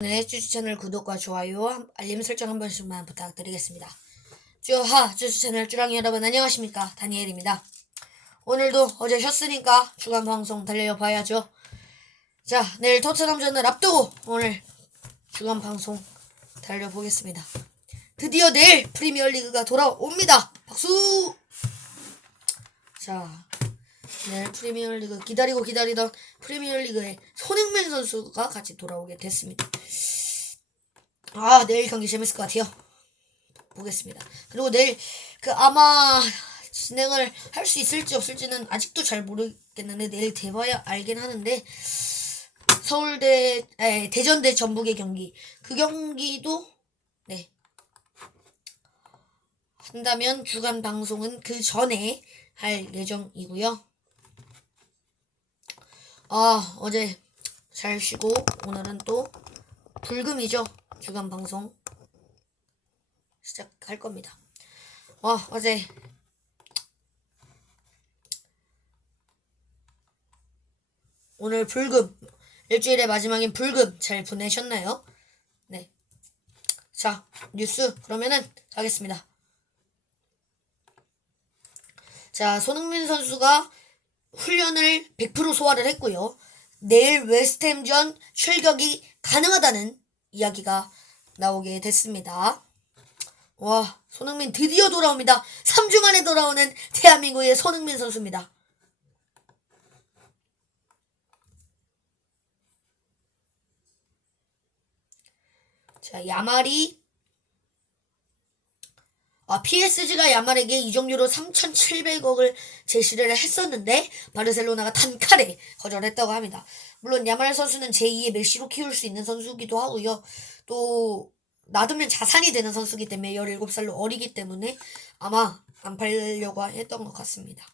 네, 쭈쭈 채널 구독과 좋아요, 알림 설정 한 번씩만 부탁드리겠습니다. 쭈하, 쭈쭈 채널 쭈랑이 여러분 안녕하십니까? 다니엘입니다. 오늘도 어제 쉬었으니까 주간 방송 달려봐야죠. 자, 내일 토트넘전을 앞두고 오늘 주간 방송 달려보겠습니다. 드디어 내일 프리미어리그가 돌아옵니다. 박수! 자, 내일 프리미어리그 기다리고 기다리던 프리미어리그의 손흥민 선수가 같이 돌아오게 됐습니다. 아 내일 경기 재밌을 것 같아요. 보겠습니다. 그리고 내일 그 아마 진행을 할 수 있을지 없을지는 아직도 잘 모르겠는데 내일 돼봐야 알긴 하는데 서울대 에, 대전대 전북의 경기 그 경기도 네 한다면 주간 방송은 그 전에 할 예정이고요. 아, 어제 잘 쉬고 오늘은 또 불금이죠. 주간 방송 시작할 겁니다. 아, 어제 오늘 불금 일주일의 마지막인 불금 잘 보내셨나요? 네. 자, 뉴스 그러면은 가겠습니다. 자, 손흥민 선수가 훈련을 100% 소화를 했고요. 내일 웨스트햄전 출격이 가능하다는 이야기가 나오게 됐습니다. 와, 손흥민 드디어 돌아옵니다. 3주 만에 돌아오는 대한민국의 손흥민 선수입니다. 자, 야말이 아, PSG가 야말에게 이적료로 3,700억을 제시를 했었는데 바르셀로나가 단칼에 거절했다고 합니다. 물론 야말 선수는 제2의 메시로 키울 수 있는 선수기도 하고요. 또 놔두면 자산이 되는 선수기 때문에 17살로 어리기 때문에 아마 안 팔려고 했던 것 같습니다.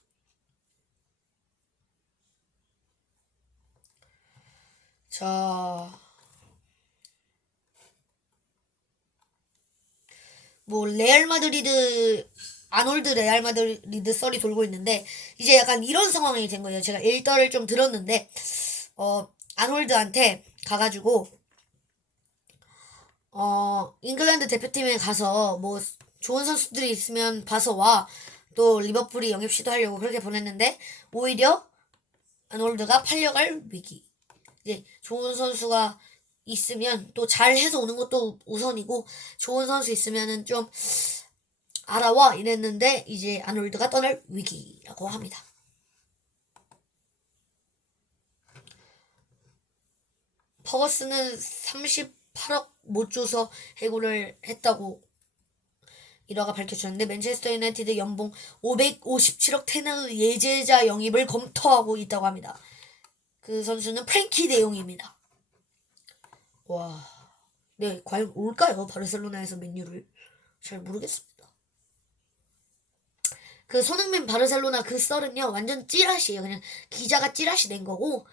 자, 뭐 레알 마드리드 아놀드 레알 마드리드 썰이 돌고 있는데 이제 약간 이런 상황이 된 거예요. 제가 일더를 좀 들었는데 어 아놀드한테 가가지고 어 잉글랜드 대표팀에 가서 뭐 좋은 선수들이 있으면 봐서 와. 또 리버풀이 영입 시도하려고 그렇게 보냈는데 오히려 아놀드가 팔려갈 위기. 이제 좋은 선수가 있으면 또 잘해서 오는 것도 우선이고 좋은 선수 있으면은 좀 알아와 이랬는데 이제 아놀드가 떠날 위기라고 합니다. 퍼거스는 38억 못 줘서 해고를 했다고 일화가 밝혀졌는데 맨체스터 유나이티드 연봉 557억 테너 예제자 영입을 검토하고 있다고 합니다. 그 선수는 프랭키 대용입니다. 와, 네, 과연 올까요? 바르셀로나에서 맨유를 잘 모르겠습니다. 그 손흥민 바르셀로나 그 썰은요 완전 찌라시예요. 그냥 기자가 찌라시 낸 거고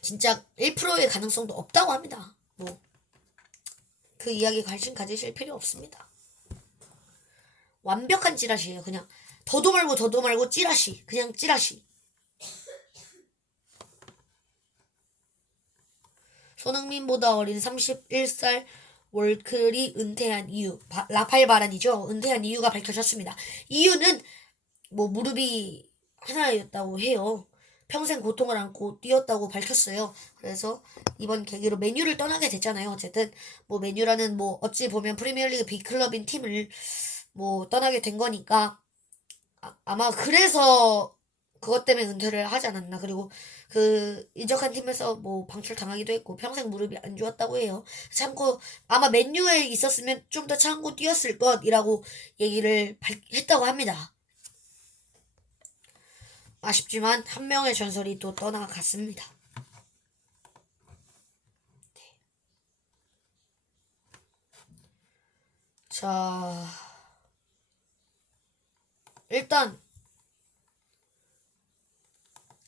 진짜 1%의 가능성도 없다고 합니다. 뭐 그 이야기 관심 가지실 필요 없습니다. 완벽한 찌라시예요. 그냥 더도 말고 더도 말고 찌라시. 그냥 찌라시. 손흥민보다 어린 31살 월클이 은퇴한 이유, 바, 라팔 바란이죠. 은퇴한 이유가 밝혀졌습니다. 이유는 뭐 무릎이 하나였다고 해요. 평생 고통을 안고 뛰었다고 밝혔어요. 그래서 이번 계기로 메뉴를 떠나게 됐잖아요. 어쨌든 뭐 메뉴라는 뭐 어찌 보면 프리미어리그 빅클럽인 팀을 뭐 떠나게 된 거니까 아, 아마 그래서 그것 때문에 은퇴를 하지 않았나. 그리고 그 이적한 팀에서 뭐 방출 당하기도 했고 평생 무릎이 안 좋았다고 해요. 참고 아마 맨유에 있었으면 좀 더 참고 뛰었을 것이라고 얘기를 발- 했다고 합니다. 아쉽지만 한 명의 전설이 또 떠나갔습니다. 네. 자, 일단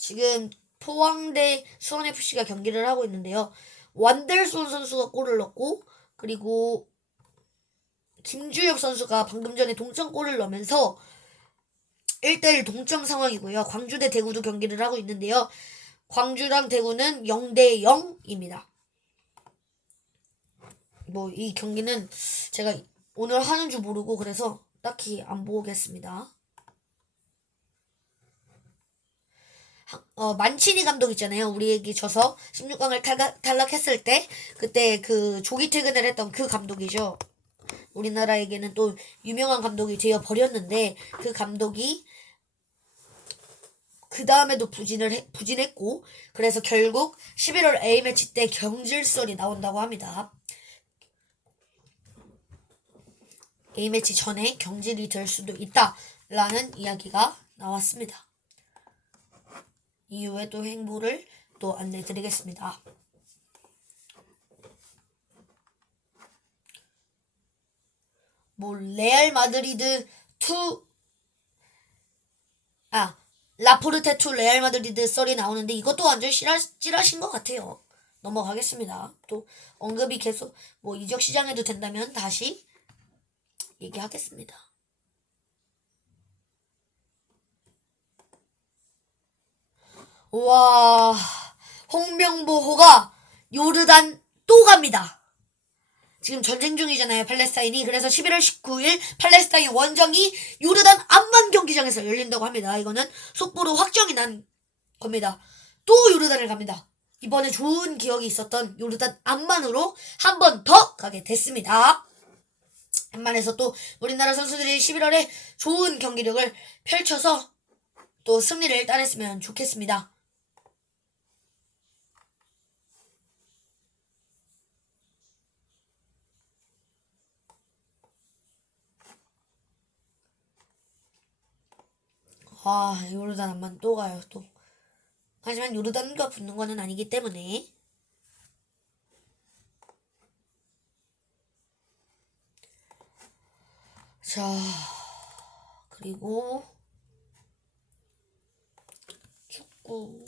지금 포항대 수원FC가 경기를 하고 있는데요. 완델손 선수가 골을 넣고 그리고 김주엽 선수가 방금 전에 동점골을 넣으면서 1대1 동점 상황이고요. 광주 대 대구도 경기를 하고 있는데요. 광주랑 대구는 0대 0입니다. 뭐 이 경기는 제가 오늘 하는 줄 모르고 그래서 딱히 안 보겠습니다. 어, 만치니 감독 있잖아요. 우리에게 져서 16강을 탈락, 탈락 했을 때 그때 그 조기 퇴근을 했던 그 감독이죠. 우리나라에게는 또 유명한 감독이 되어 버렸는데 그 감독이 그 다음에도 부진을 해- 부진했고 그래서 결국 11월 A 매치 때 경질설이 나온다고 합니다. A 매치 전에 경질이 될 수도 있다라는 이야기가 나왔습니다. 이후에 또 행보를 또 안내 드리겠습니다. 뭐 레알 마드리드 투 아, 라포르테 투 레알 마드리드 썰이 나오는데 이것도 완전 찌라, 찌라신 것 같아요. 넘어가겠습니다. 또 언급이 계속 뭐 이적 시장에도 된다면 다시 얘기하겠습니다. 와, 홍명보호가 요르단 또 갑니다. 지금 전쟁 중이잖아요, 팔레스타인이. 그래서 11월 19일 팔레스타인 원정이 요르단 암만 경기장에서 열린다고 합니다. 이거는 속보로 확정이 난 겁니다. 또 요르단을 갑니다. 이번에 좋은 기억이 있었던 요르단 암만으로 한 번 더 가게 됐습니다. 암만에서 또 우리나라 선수들이 11월에 좋은 경기력을 펼쳐서 또 승리를 따냈으면 좋겠습니다. 아, 요르단 암만 또 가요, 또. 하지만 요르단과 붙는 거는 아니기 때문에. 자, 그리고 축구.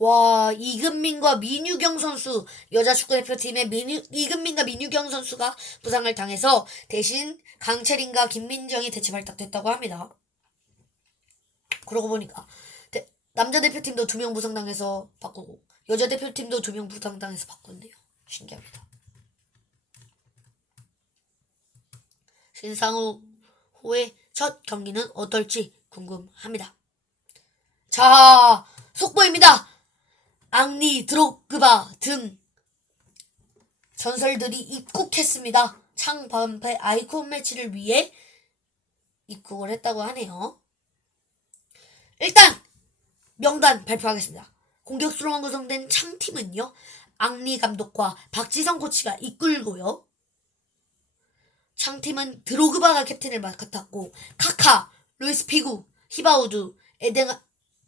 와, 이금민과 민유경 선수, 여자 축구 대표팀의 민유, 이금민과 민유경 선수가 부상을 당해서 대신 강채린과 김민정이 대체 발탁됐다고 합니다. 그러고 보니까 대- 남자 대표팀도 두 명 부상당해서 바꾸고 여자 대표팀도 두 명 부상당해서 바꿨네요. 신기합니다. 신상우 후의 첫 경기는 어떨지 궁금합니다. 자, 속보입니다. 앙리, 드록그바 등 전설들이 입국했습니다. 창반패 아이콘 매치를 위해 입국을 했다고 하네요. 일단 명단 발표하겠습니다. 공격수로만 구성된 창팀은요. 앙리 감독과 박지성 코치가 이끌고요. 창팀은 드로그바가 캡틴을 맡았고 카카, 루이스 피구, 히바우드, 에덴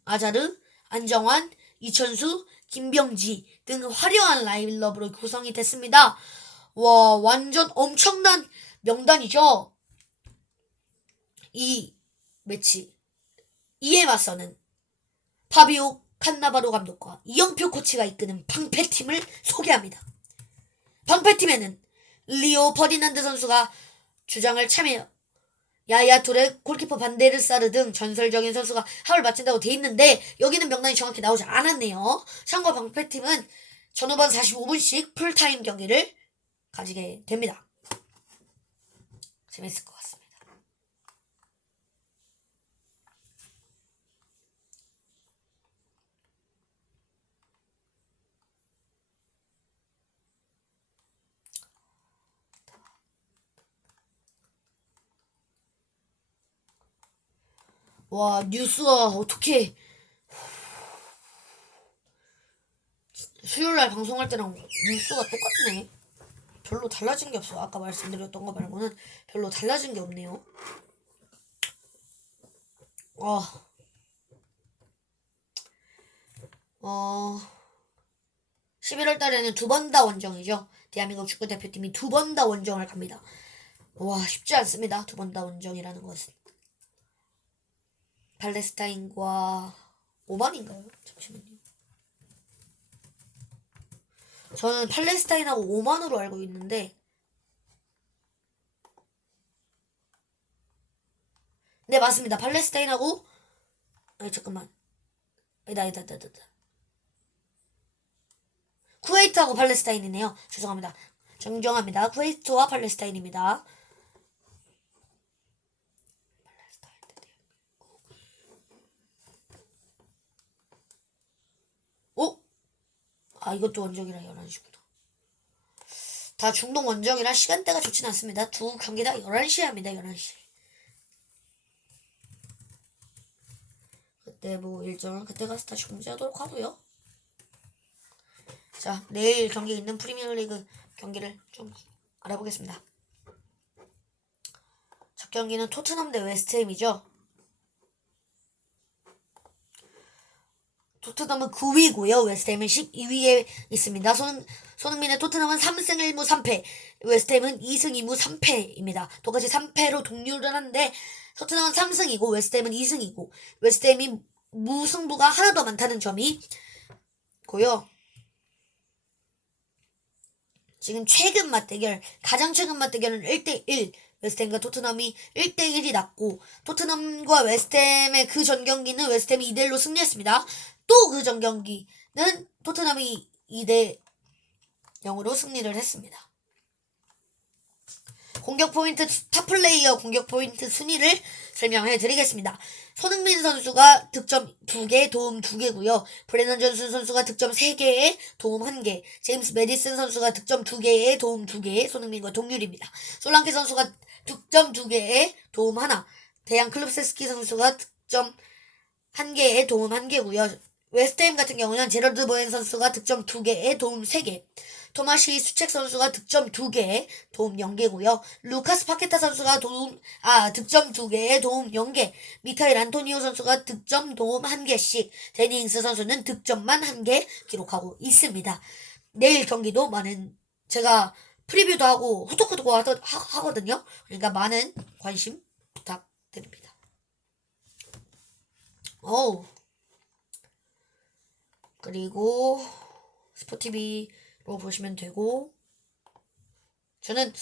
아자르, 안정환, 이천수, 김병지 등 화려한 라인업으로 구성이 됐습니다. 와 완전 엄청난 명단이죠. 이 매치 이에 맞서는 파비오 칸나바로 감독과 이영표 코치가 이끄는 방패팀을 소개합니다. 방패팀에는 리오 버디난드 선수가 주장을 참여 야야 투레 골키퍼 반데르사르 등 전설적인 선수가 합을 마친다고 돼 있는데 여기는 명단이 정확히 나오지 않았네요. 참고 방패팀은 전후반 45분씩 풀타임 경기를 가지게 됩니다. 재밌을 것 같습니다. 와 뉴스가 어떻게 수요일날 방송할 때랑 뉴스가 똑같네. 별로 달라진 게 없어. 아까 말씀드렸던 거 말고는 별로 달라진 게 없네요. 어, 어, 11월 달에는 두 번 다 원정이죠. 대한민국 축구 대표팀이 두 번 다 원정을 갑니다. 와, 쉽지 않습니다. 두 번 다 원정이라는 것은. 팔레스타인과 오만인가요? 잠시만요. 저는 팔레스타인하고 오만으로 알고 있는데 네 맞습니다. 팔레스타인하고 아니 잠깐만. 아니다 아니다 아니다 아니다. 쿠웨이트하고 팔레스타인이네요. 죄송합니다. 정정합니다. 쿠웨이트와 팔레스타인입니다. 오? 아 이것도 원정이라 11시구나. 다 중동 원정이라 시간대가 좋진 않습니다. 두 경기 다 11시에 합니다. 11시. 그때 뭐 일정은 그때 가서 다시 공지하도록 하고요. 자, 내일 경기 있는 프리미어리그 경기를 좀 알아보겠습니다. 첫 경기는 토트넘 대 웨스트햄이죠. 토트넘은 9위고요. 웨스트햄은 12위에 있습니다. 손, 손흥민의 토트넘은 3승 1무 3패, 웨스트햄은 2승 2무 3패입니다. 똑같이 3패로 동률을 하는데 토트넘은 3승이고 웨스트햄은 2승이고 웨스트햄이 무승부가 하나 더 많다는 점이 고요. 지금 최근 맞대결, 가장 최근 맞대결은 1대1. 웨스트햄과 토트넘이 1대1이 났고, 토트넘과 웨스트햄의 그 전 경기는 웨스트햄이 2대1로 승리했습니다. 또 그전 경기는 토트넘이 2대 0으로 승리를 했습니다. 공격 포인트, 탑 플레이어 공격 포인트 순위를 설명해 드리겠습니다. 손흥민 선수가 득점 2개, 도움 2개고요. 브레넌 존슨 선수가 득점 3개에 도움 1개. 제임스 메디슨 선수가 득점 2개에 도움 2개. 손흥민과 동률입니다. 솔랑케 선수가 득점 2개에 도움 1. 대양 클럽세스키 선수가 득점 1개에 도움 1개고요. 웨스트햄 같은 경우는 제러드 보엔 선수가 득점 2개에 도움 3개. 토마시 수책 선수가 득점 2개, 도움 0개고요. 루카스 파케타 선수가 도움 아 득점 2개에 도움 0개. 미카엘 안토니오 선수가 득점 도움 1개씩. 데니 잉스 선수는 득점만 1개 기록하고 있습니다. 내일 경기도 많은 제가 프리뷰도 하고 후토크도 하더, 하, 하거든요. 그러니까 많은 관심 부탁드립니다. 어우. 그리고 스포티비로 보시면 되고 저는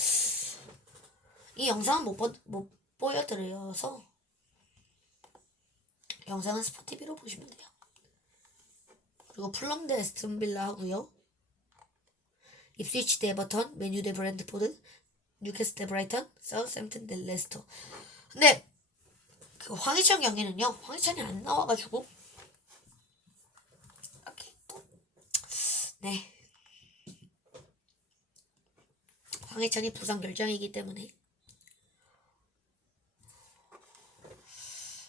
이 영상은 못, 보, 못 보여드려서 영상은 스포티비로 보시면 돼요. 그리고 플럼 대 에스턴 빌라 하고요. 입스위치 대 에버턴, 메뉴 대 브랜드포드, 뉴캐스 대 브라이턴, 사우스햄튼 대 레스터. 근데 그 황희찬 경기는요. 황희찬이 안 나와가지고 이렇게 또 네. 황희찬이 부상 결정이기 때문에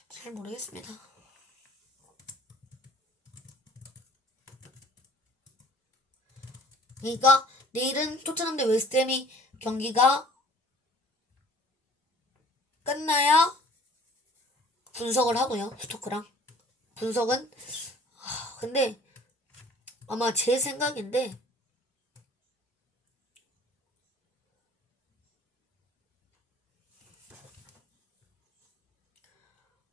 잘 모르겠습니다. 그러니까 내일은 토트넘 대 웨스트햄이 경기가 끝나야 분석을 하고요. 스토크랑 분석은 하, 근데 아마 제 생각인데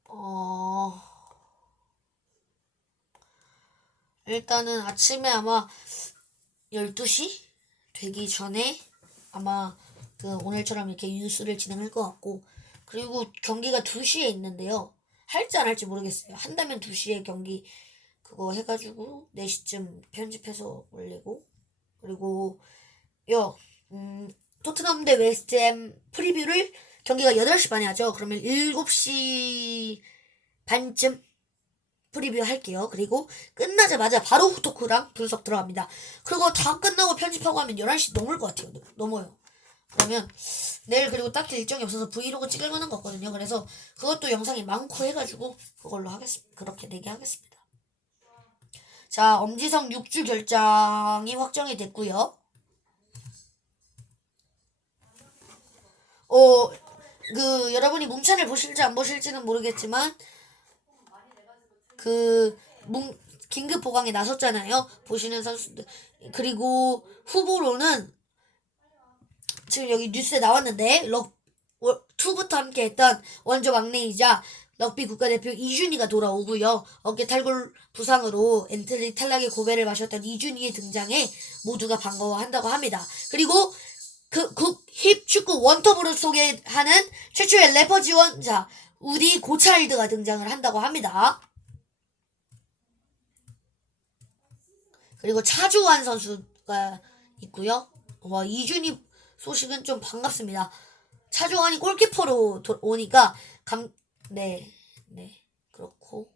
어 일단은 아침에 아마 12시 되기 전에 아마 그 오늘처럼 이렇게 뉴스를 진행할 것 같고 그리고 경기가 2시에 있는데요. 할지 안 할지 모르겠어요. 한다면 2시에 경기 그거 해가지고 4시쯤 편집해서 올리고 그리고 요 음, 토트넘 대 웨스트햄 프리뷰를 경기가 8시 반에 하죠. 그러면 7시 반쯤 프리뷰 할게요. 그리고 끝나자마자 바로 후토크랑 분석 들어갑니다. 그리고 다 끝나고 편집하고 하면 11시 넘을 것 같아요. 넘어요. 그러면 내일 그리고 딱히 일정이 없어서 브이로그 찍을 만한 거 없거든요. 그래서 그것도 영상이 많고 해가지고 그걸로 하겠습니다. 그렇게 내게 하겠습니다. 자, 엄지성 6주 결장이 확정이 됐고요. 어, 그 여러분이 뭉찬을 보실지 안 보실지는 모르겠지만 그 뭉, 긴급 보강에 나섰잖아요. 보시는 선수들 그리고 후보로는 지금 여기 뉴스에 나왔는데 럭 2부터 함께했던 원조 막내이자 럭비 국가대표 이준희가 돌아오고요. 어깨 탈골 부상으로 엔트리 탈락의 고배를 마셨던 이준희의 등장에 모두가 반가워한다고 합니다. 그리고 그 국힙 축구 원톱으로 소개하는 최초의 래퍼 지원자 우디 고차일드가 등장을 한다고 합니다. 그리고 차주환 선수가 있고요. 와 이준희 소식은 좀 반갑습니다. 차주환이 골키퍼로 도- 오니까 감 네, 네 그렇고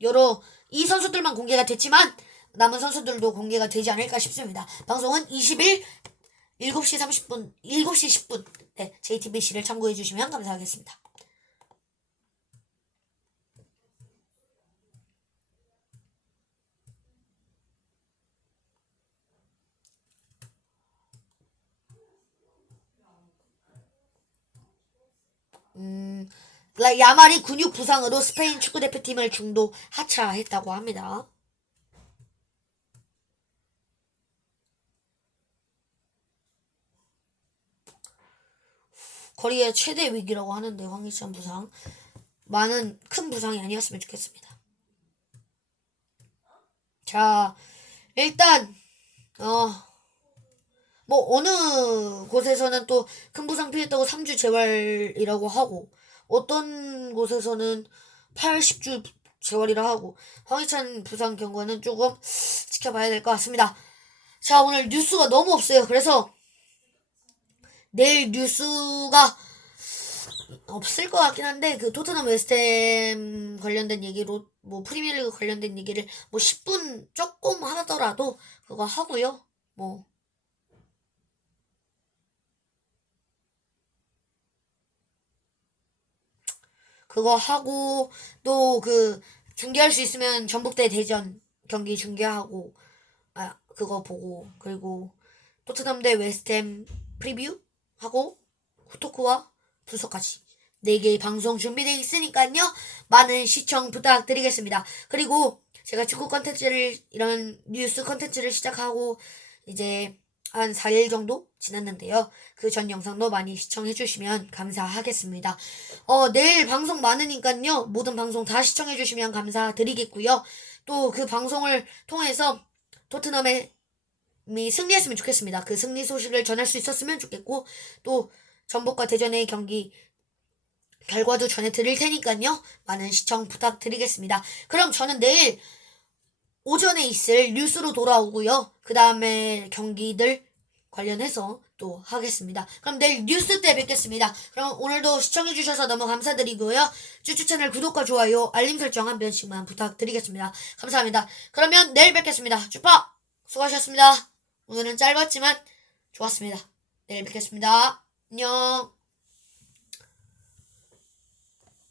여러 이 선수들만 공개가 됐지만 남은 선수들도 공개가 되지 않을까 싶습니다. 방송은 20일 7시 30분, 7시 10분 네, JTBC를 참고해 주시면 감사하겠습니다. 음, 라- 야말이 근육 부상으로 스페인 축구 대표팀을 중도 하차했다고 합니다. 거리의 최대 위기라고 하는데 황희찬 부상 많은 큰 부상이 아니었으면 좋겠습니다. 자 일단 어 뭐 어느 곳에서는 또 큰 부상 피했다고 3주 재활이라고 하고 어떤 곳에서는 80주 재활이라 하고 황희찬 부상 경과는 조금 지켜봐야 될 것 같습니다. 자 오늘 뉴스가 너무 없어요. 그래서 내일 뉴스가 없을 것 같긴 한데 그 토트넘 웨스트햄 관련된 얘기로 뭐 프리미어리그 관련된 얘기를 뭐 10분 조금 하더라도 그거 하고요. 뭐 그거 하고 또 그 중계할 수 있으면 전북대 대전 경기 중계하고 아 그거 보고 그리고 토트넘 대 웨스트햄 프리뷰 하고 후토크와 분석까지 4개의 방송 준비되어 있으니까요. 많은 시청 부탁드리겠습니다. 그리고 제가 축구 컨텐츠를 이런 뉴스 컨텐츠를 시작하고 이제 한 4일 정도 지났는데요. 그 전 영상도 많이 시청해 주시면 감사하겠습니다. 어, 내일 방송 많으니까요. 모든 방송 다 시청해 주시면 감사드리겠고요. 또 그 방송을 통해서 토트넘의 이 승리했으면 좋겠습니다. 그 승리 소식을 전할 수 있었으면 좋겠고 또 전북과 대전의 경기 결과도 전해 드릴 테니까요. 많은 시청 부탁드리겠습니다. 그럼 저는 내일 오전에 있을 뉴스로 돌아오고요. 그 다음에 경기들 관련해서 또 하겠습니다. 그럼 내일 뉴스 때 뵙겠습니다. 그럼 오늘도 시청해주셔서 너무 감사드리고요. 쭈쭈 채널 구독과 좋아요, 알림 설정 한 번씩만 부탁드리겠습니다. 감사합니다. 그러면 내일 뵙겠습니다. 쭈빠! 수고하셨습니다. 오늘은 짧았지만 좋았습니다. 내일 뵙겠습니다. 안녕.